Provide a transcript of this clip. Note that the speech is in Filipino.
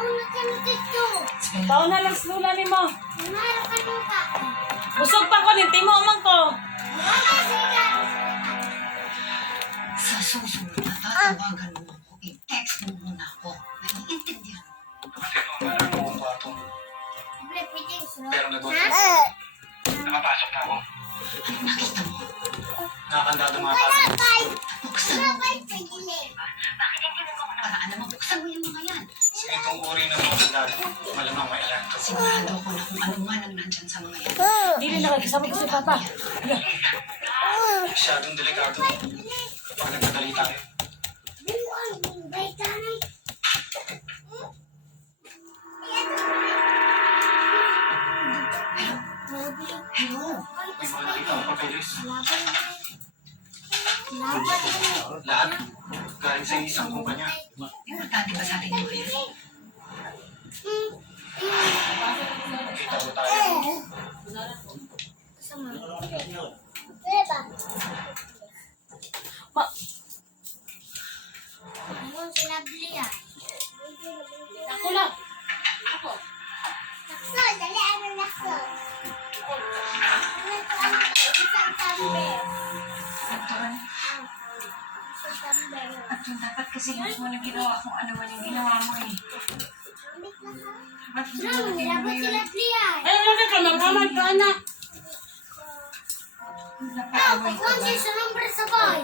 Mauna ka na dito. Tao na lang slula ni mo. Manalo ka lupa. Busog pa ko, ninti mo man ko. Wala sila. Sa susunod na tatawagan mo ako, i-text mo muna ako. Naiintindihan mo. Kapatid mo, meron mo kung kwarto. Wala pwede sunod. Pero nag-usap. Nakapasok na ako. Ano nakita mo? Nakakandado mga pasok. Buksan mo. Bakit hindi mo ako nakaraan naman? Buksan mo yung mga yan. Sa itong uri ng mga sandali, malamang may ayan to. Sigurado ako na kung ano man ang nandyan sa mga yan. Hindi rin nakikisama ko si Papa. Masyadong delikado. Kapag nagpadali tayo. Hello? May mga nakita ako papeles. Laban. Lahat. Galing sa isang kumpanya. Importante ba sa atin yung mga yan? Kita mo tayo. Ma, Ano sila belian? ako lang. Lakso, dali ano lakso? Isang tambe. Anton, Isang tambe. Anton, dapat kasi hindi mo na ginawa kung ano man yung ginawa mo eh. Dapat hindi mo Ano, na nilabot ginawa sila yun. belian. Ay, ano ka, magkamad ka, anak. Ah, Napaaway ka kung ba? siya sa number sa boy.